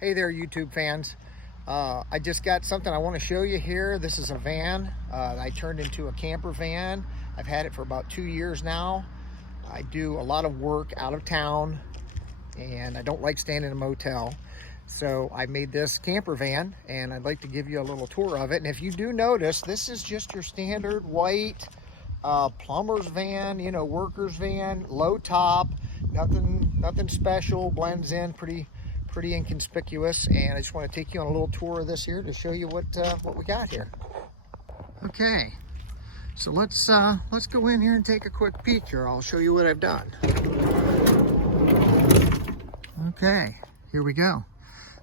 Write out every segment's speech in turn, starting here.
Hey there, YouTube fans. I just got something I want to show you here. This is a van I turned into a camper van. I've had it for about 2 years now. I do a lot of work out of town and I don't like staying in a motel. So I made this camper van and I'd like to give you a little tour of it. And if you do notice, this is just your standard white plumber's van, you know, worker's van, low top, nothing special, blends in pretty inconspicuous. And I just want to take you on a little tour of this here to show you what we got here. Okay, so let's go in here and take a quick peek here. I'll show you what I've done. Okay, here we go.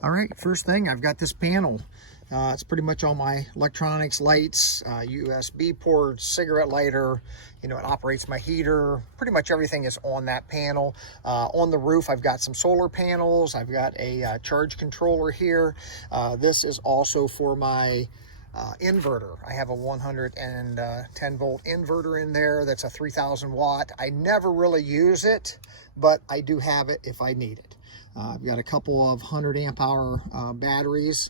All right, first thing, I've got this panel. It's pretty much all my electronics, lights, USB ports, cigarette lighter. You know, it operates my heater. Pretty much everything is on that panel. On the roof, I've got some solar panels. I've got a charge controller here. This is also for my inverter. I have a 110 volt inverter in there. That's a 3000 watt. I never really use it, but I do have it if I need it. I've got a couple of 100 amp hour batteries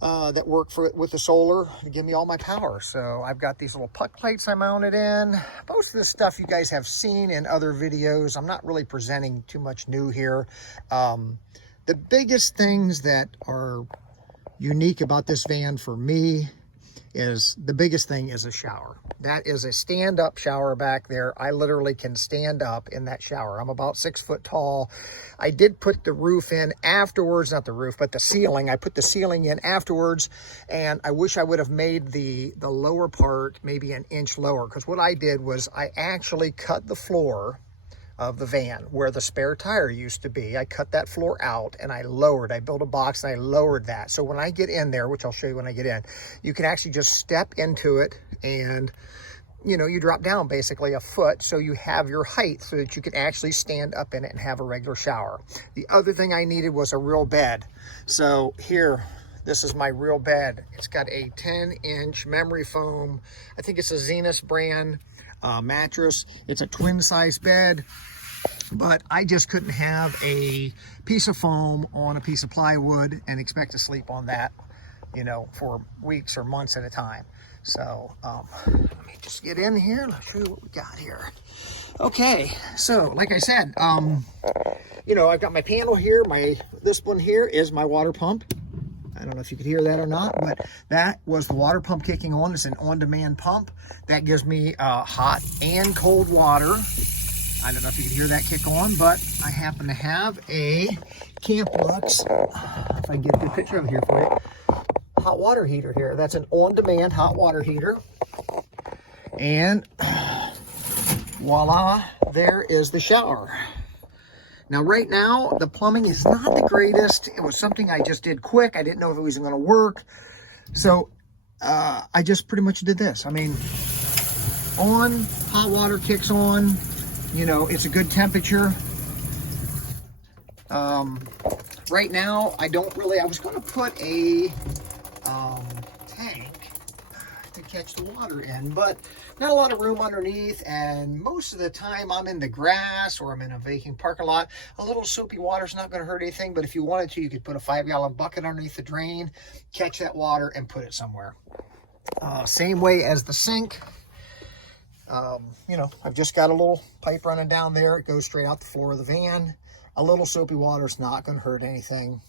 that work with the solar to give me all my power. So I've got these little puck lights I mounted in. Most of the stuff you guys have seen in other videos. I'm not really presenting too much new here. The biggest things that are unique about this van for me is the biggest thing is a shower. That is a stand-up shower back there. I literally can stand up in that shower. I'm about 6 foot tall. I did put the roof in afterwards, not the roof, but the ceiling. I put the ceiling in afterwards, and I wish I would have made the lower part maybe an inch lower, because what I did was I actually cut the floor of the van where the spare tire used to be. I cut that floor out and I built a box and I lowered that. So when I get in there, which I'll show you when I get in, you can actually just step into it and, you know, you drop down basically a foot so you have your height so that you can actually stand up in it and have a regular shower. The other thing I needed was a real bed. So here, this is my real bed. It's got a 10-inch memory foam. I think it's a Zenus brand mattress. It's a twin size bed, but I just couldn't have a piece of foam on a piece of plywood and expect to sleep on that, you know, for weeks or months at a time. So let me just get in here and I'll show you what we got here. Okay, so like I said, you know, I've got my panel here. This one here is my water pump. I don't know if you could hear that or not, but that was the water pump kicking on. It's an on-demand pump that gives me hot and cold water. I don't know if you can hear that kick on, but I happen to have a Camp Lux, if I can get a good picture of it here for you, hot water heater here. That's an on-demand hot water heater. And voila, there is the shower. Now, right now, the plumbing is not the greatest. It was something I just did quick. I didn't know if it was going to work. So I just pretty much did this. I mean, on, hot water kicks on. You know, it's a good temperature. Right now, I was going to put a tank to catch the water in, but not a lot of room underneath, and most of the time I'm in the grass or I'm in a vacant parking lot. A little soapy water's not going to hurt anything, but if you wanted to, you could put a 5-gallon bucket underneath the drain, catch that water and put it somewhere. Same way as the sink. You know, I've just got a little pipe running down there. It goes straight out the floor of the van. A little soapy water's not going to hurt anything.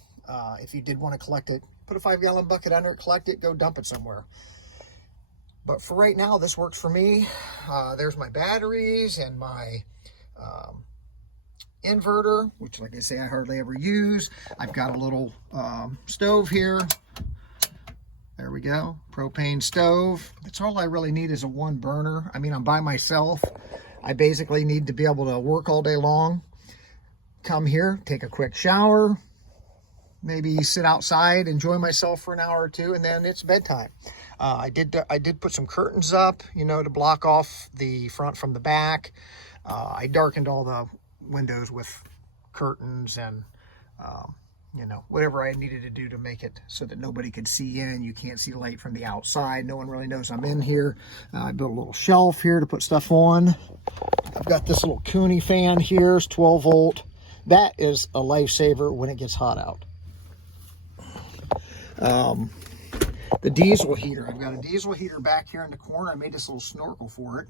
If you did want to collect it, put a 5-gallon bucket under it, collect it, go dump it somewhere. But for right now, this works for me. There's my batteries and my inverter, which, like I say, I hardly ever use. I've got a little stove here. There we go, propane stove. That's all I really need is a one burner. I mean, I'm by myself. I basically need to be able to work all day long. Come here, take a quick shower, maybe sit outside, enjoy myself for an hour or two, and then it's bedtime. I did put some curtains up, you know, to block off the front from the back. I darkened all the windows with curtains and, you know, whatever I needed to do to make it so that nobody could see in. You can't see light from the outside. No one really knows I'm in here. I built a little shelf here to put stuff on. I've got this little Cooney fan here. It's 12 volt. That is a lifesaver when it gets hot out. The diesel heater. I've got a diesel heater back here in the corner. I made this little snorkel for it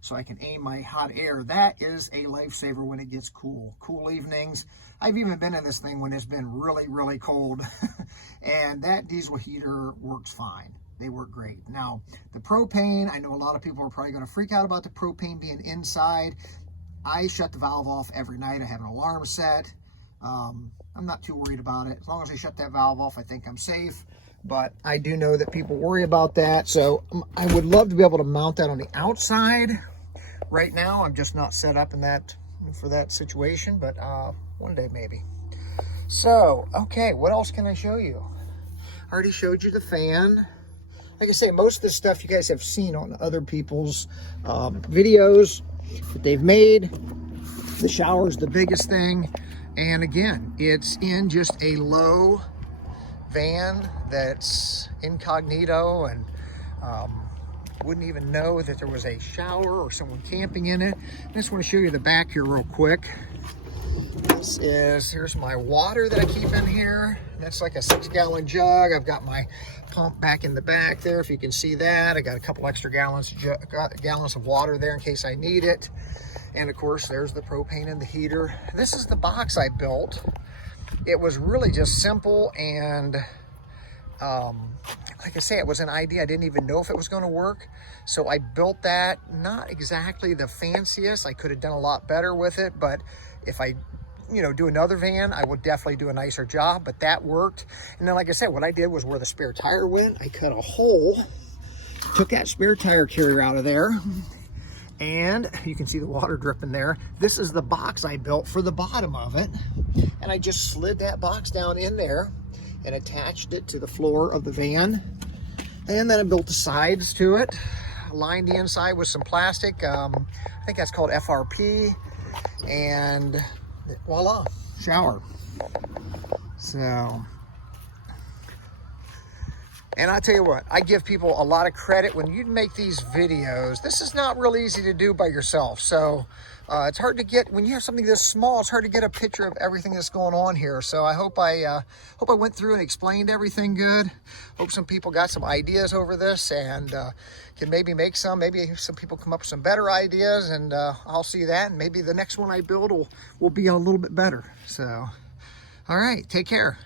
so I can aim my hot air. That is a lifesaver when it gets cool. Cool evenings. I've even been in this thing when it's been really, really cold. And that diesel heater works fine. They work great. Now, the propane, I know a lot of people are probably going to freak out about the propane being inside. I shut the valve off every night. I have an alarm set. I'm not too worried about it. As long as I shut that valve off, I think I'm safe. But I do know that people worry about that. So I would love to be able to mount that on the outside. Right now, I'm just not set up in that for that situation, but one day maybe. So, okay, what else can I show you? I already showed you the fan. Like I say, most of this stuff you guys have seen on other people's videos that they've made. The shower is the biggest thing. And again, it's in just a low van that's incognito, and wouldn't even know that there was a shower or someone camping in it. I just want to show you the back here real quick. Here's my water that I keep in here. That's like a 6-gallon jug. I've got my pump back in the back there, if you can see that. I got a couple extra gallons of water there in case I need it. And of course, there's the propane and the heater. This is the box I built. It was really just simple, and like I say, it was an idea. I didn't even know if it was going to work. So I built that, not exactly the fanciest. I could have done a lot better with it, but if I do another van, I would definitely do a nicer job, but that worked. And then, like I said, what I did was where the spare tire went, I cut a hole, took that spare tire carrier out of there, and you can see the water dripping there. This is the box I built for the bottom of it. And I just slid that box down in there and attached it to the floor of the van. And then I built the sides to it, lined the inside with some plastic. I think that's called FRP. And voila, shower. So, and I tell you what, I give people a lot of credit when you make these videos. This is not real easy to do by yourself. So it's hard to get, when you have something this small, it's hard to get a picture of everything that's going on here. So I hope I went through and explained everything good. Hope some people got some ideas over this and can maybe make some. Maybe some people come up with some better ideas, and I'll see that. And maybe the next one I build will be a little bit better. So, all right, take care.